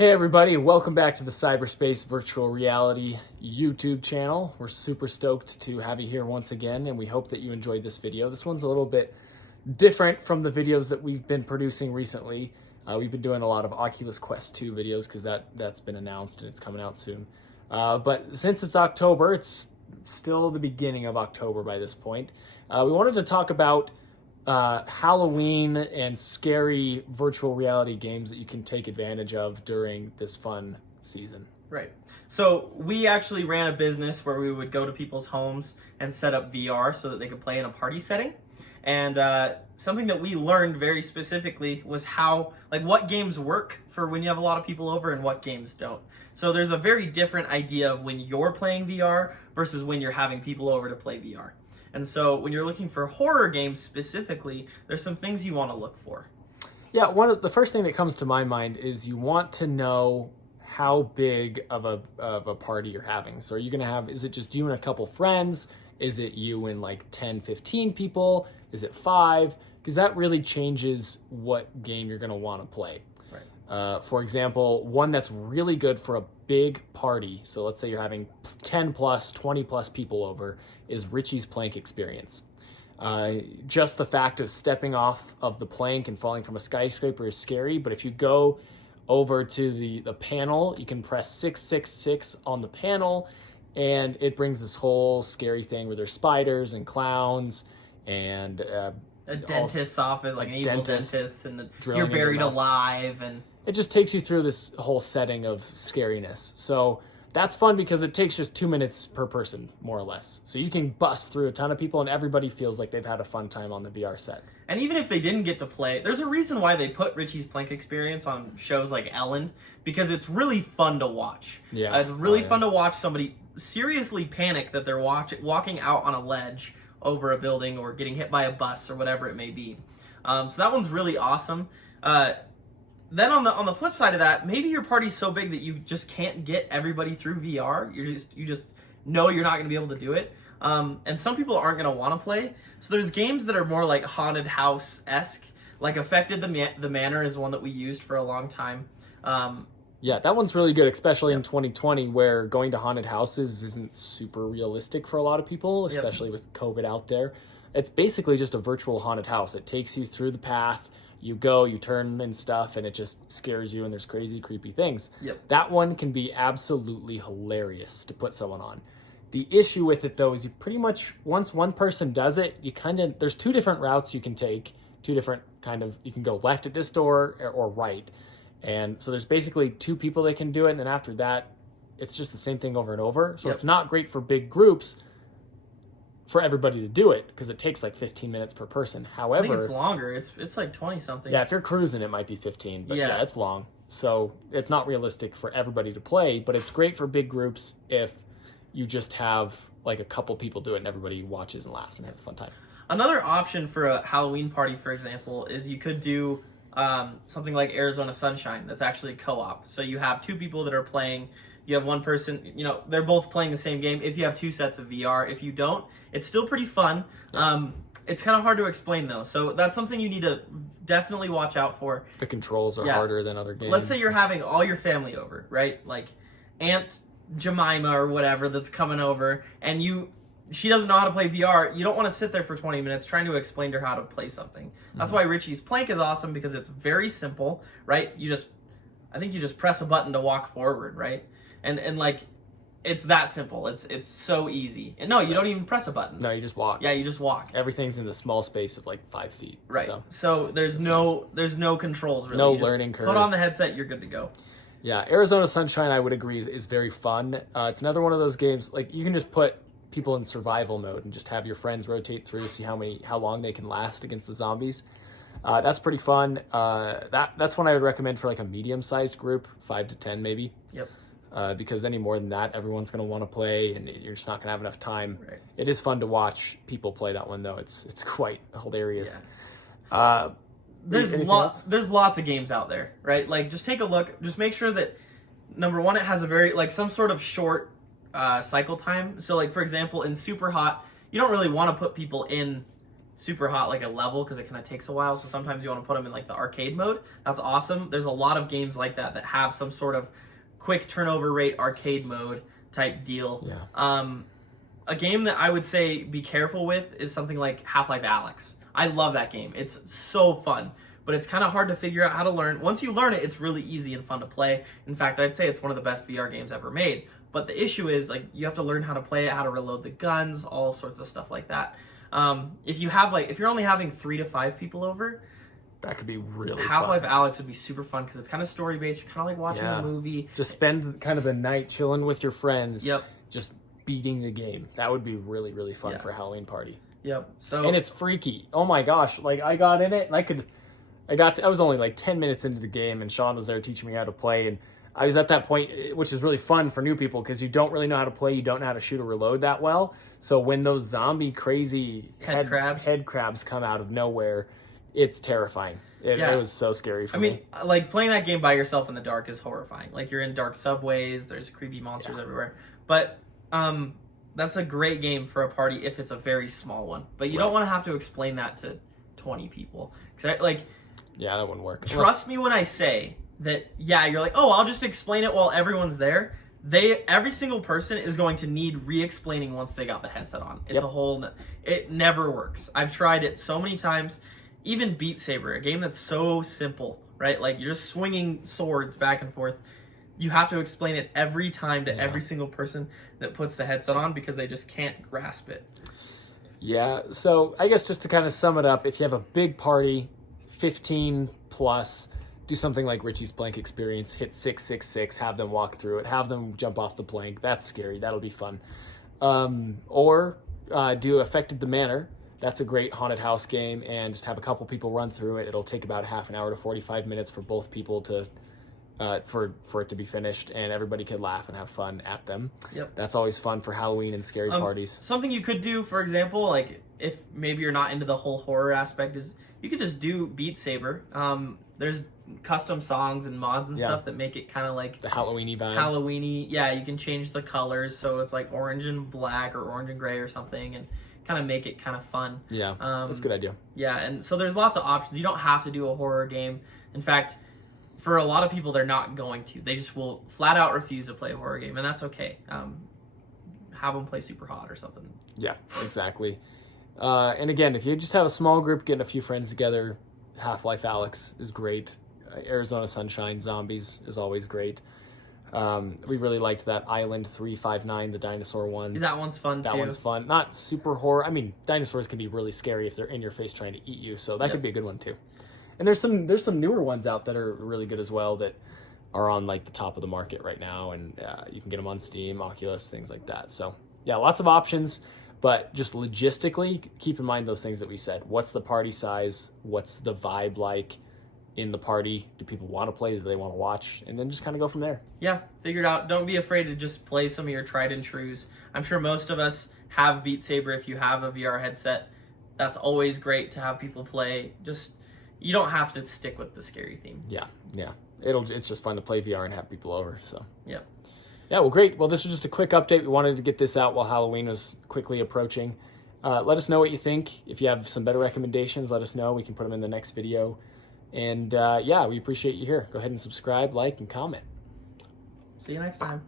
Hey everybody, and welcome back to the Cyberspace Virtual Reality YouTube channel. We're super stoked to have you here once again, and we hope that you enjoyed this video. This one's a little bit different from the videos that we've been producing recently. We've been doing a lot of Oculus Quest 2 videos because that's been announced and it's coming out soon. But since it's October, it's still the beginning of October by this point, we wanted to talk about Halloween and scary virtual reality games that you can take advantage of during this fun season. Right. So we actually ran a business where we would go to people's homes and set up VR so that they could play in a party setting. And something that we learned very specifically was what games work for when you have a lot of people over and what games don't. So there's a very different idea of when you're playing VR versus when you're having people over to play VR. And so when you're looking for horror games specifically, there's some things you want to look for. Yeah, the first thing that comes to my mind is you want to know how big of a party you're having. So are you going to have, is it just you and a couple friends? Is it you and like 10, 15 people? Is it 5? Because that really changes what game you're going to want to play. Right. For example, one that's really good for a big party, so let's say you're having 10 plus, 20 plus people over, is Richie's Plank Experience. Just the fact of stepping off of the plank and falling from a skyscraper is scary, but if you go over to the panel, you can press 666 on the panel, and it brings this whole scary thing where there's spiders and clowns and a dentist's office, like an evil dentist, and you're drilling buried alive, and it just takes you through this whole setting of scariness. So that's fun because it takes just 2 minutes per person, more or less. So you can bust through a ton of people and everybody feels like they've had a fun time on the VR set. And even if they didn't get to play, there's a reason why they put Richie's Plank Experience on shows like Ellen, because it's really fun to watch. Yeah. It's really fun to watch somebody seriously panic that they're walking out on a ledge over a building or getting hit by a bus or whatever it may be. So that one's really awesome. Then on the flip side of that, maybe your party's so big that you just can't get everybody through VR. You just know you're not going to be able to do it. And some people aren't going to want to play. So there's games that are more like haunted house-esque. Like Affected the Manor is one that we used for a long time. Yeah, that one's really good, especially in 2020 where going to haunted houses isn't super realistic for a lot of people, especially with COVID out there. It's basically just a virtual haunted house. It takes you through the path. You go, you turn and stuff, and it just scares you, and there's crazy, creepy things. Yep. That one can be absolutely hilarious to put someone on. The issue with it, though, is you pretty much, once one person does it, there's 2 different routes you can take, 2 different you can go left at this door or right. And so there's basically 2 people that can do it, and then after that, it's just the same thing over and over. So It's not great for big groups for everybody to do it because it takes like 15 minutes per person. However, I think it's longer. It's like 20 something. Yeah, if you're cruising, it might be 15, but yeah, it's long. So it's not realistic for everybody to play, but it's great for big groups if you just have like a couple people do it and everybody watches and laughs and has a fun time. Another option for a Halloween party, for example, is you could do something like Arizona Sunshine. That's actually co-op. So you have 2 people that are playing. You have one person, they're both playing the same game if you have 2 sets of VR. If you don't, it's still pretty fun. It's kind of hard to explain, though. So that's something you need to definitely watch out for. The controls are harder than other games. Let's say you're having all your family over, right? Like Aunt Jemima or whatever that's coming over, and she doesn't know how to play VR. You don't want to sit there for 20 minutes trying to explain to her how to play something. That's why Richie's Plank is awesome, because it's very simple, right? I think you just press a button to walk forward, right? And like, it's that simple. It's so easy. And no, you don't even press a button. No, you just walk. Yeah, you just walk. Everything's in the small space of like 5 feet. Right. So there's no controls really. No learning curve. Put on the headset, you're good to go. Yeah, Arizona Sunshine, I would agree, is very fun. It's another one of those games, like you can just put people in survival mode and just have your friends rotate through, see how long they can last against the zombies. That's pretty fun. That's one I would recommend for like a medium-sized group, 5 to 10 maybe. Yep. Because any more than that, everyone's going to want to play, and you're just not going to have enough time. Right. It is fun to watch people play that one, though. It's quite hilarious. Yeah. There's lots of games out there, right? Like, just take a look. Just make sure that, number one, it has some sort of short cycle time. So, like, for example, in Super Hot, you don't really want to put people in super hot like a level because it kind of takes a while. So sometimes you want to put them in like the arcade mode. That's awesome. There's a lot of games like that that have some sort of quick turnover rate arcade mode type deal. Yeah. A game that I would say be careful with is something like Half-Life Alyx. I love that game. It's so fun, but it's kind of hard to figure out how to learn. Once you learn it, it's really easy and fun to play. In fact, I'd say it's one of the best VR games ever made. But the issue is, like, you have to learn how to play it, how to reload the guns, all sorts of stuff like that. If you're only having 3 to 5 people over, that could be really Half-Life fun. Alyx would be super fun because it's kind of story based. You're kind of like watching a movie. Just spend kind of a night chilling with your friends. Yep. Just beating the game. That would be really, really fun for a Halloween party. Yep. So and it's freaky. Oh my gosh! Like I got in it, and I was only like 10 minutes into the game, and Sean was there teaching me how to play, and I was at that point, which is really fun for new people because you don't really know how to play, you don't know how to shoot or reload that well. So when those zombie crazy head crabs come out of nowhere, it's terrifying. It was so scary for me. I mean, like playing that game by yourself in the dark is horrifying. Like you're in dark subways, there's creepy monsters everywhere. But that's a great game for a party if it's a very small one. But you don't want to have to explain that to 20 people. Cause that wouldn't work. Trust me when I say that, you're like, oh, I'll just explain it while everyone's there. Every single person is going to need re-explaining once they got the headset on. It's it never works. I've tried it so many times. Even Beat Saber, a game that's so simple, right? Like you're just swinging swords back and forth. You have to explain it every time to every single person that puts the headset on because they just can't grasp it. Yeah, so I guess just to kind of sum it up, if you have a big party, 15 plus, do something like Richie's plank experience, hit 666, have them walk through it, have them jump off the plank. That's scary. That'll be fun. Or do Affected the Manor. That's a great haunted house game, and just have a couple people run through it. It'll take about half an hour to 45 minutes for both people to for it to be finished, and everybody could laugh and have fun at them. Yep. That's always fun for Halloween and scary parties. Something you could do, for example, like if maybe you're not into the whole horror aspect, is you could just do Beat Saber. There's custom songs and mods and stuff that make it kind of like the Halloween-y vibe. Halloween-y, you can change the colors so it's like orange and black or orange and gray or something, and kind of make it kind of fun. Yeah, that's a good idea. Yeah, and so there's lots of options. You don't have to do a horror game. In fact, for a lot of people, they're not going to. They just will flat out refuse to play a horror game, and that's okay. Have them play Super Hot or something. Yeah, exactly. And again, if you just have a small group, getting a few friends together, Half-Life Alyx is great. Arizona Sunshine Zombies is always great. We really liked that Island 359, the dinosaur one. That one's fun too. That one's fun. Not super horror. I mean, dinosaurs can be really scary if they're in your face trying to eat you, so that could be a good one too. And there's some newer ones out that are really good as well that are on like the top of the market right now, and you can get them on Steam, Oculus, things like that. So yeah, lots of options, but just logistically, keep in mind those things that we said. What's the party size? What's the vibe like in the party? Do people want to play? Do they want to watch? And then just kind of go from there. Yeah, figure it out. Don't be afraid to just play some of your tried and trues. I'm sure most of us have Beat Saber if you have a VR headset. That's always great to have people play. You don't have to stick with the scary theme. Yeah. It's just fun to play VR and have people over. So yeah. Yeah, well, great. Well, this was just a quick update. We wanted to get this out while Halloween was quickly approaching. Let us know what you think. If you have some better recommendations, let us know. We can put them in the next video. And we appreciate you here. Go ahead and subscribe, like, and comment. See you next time.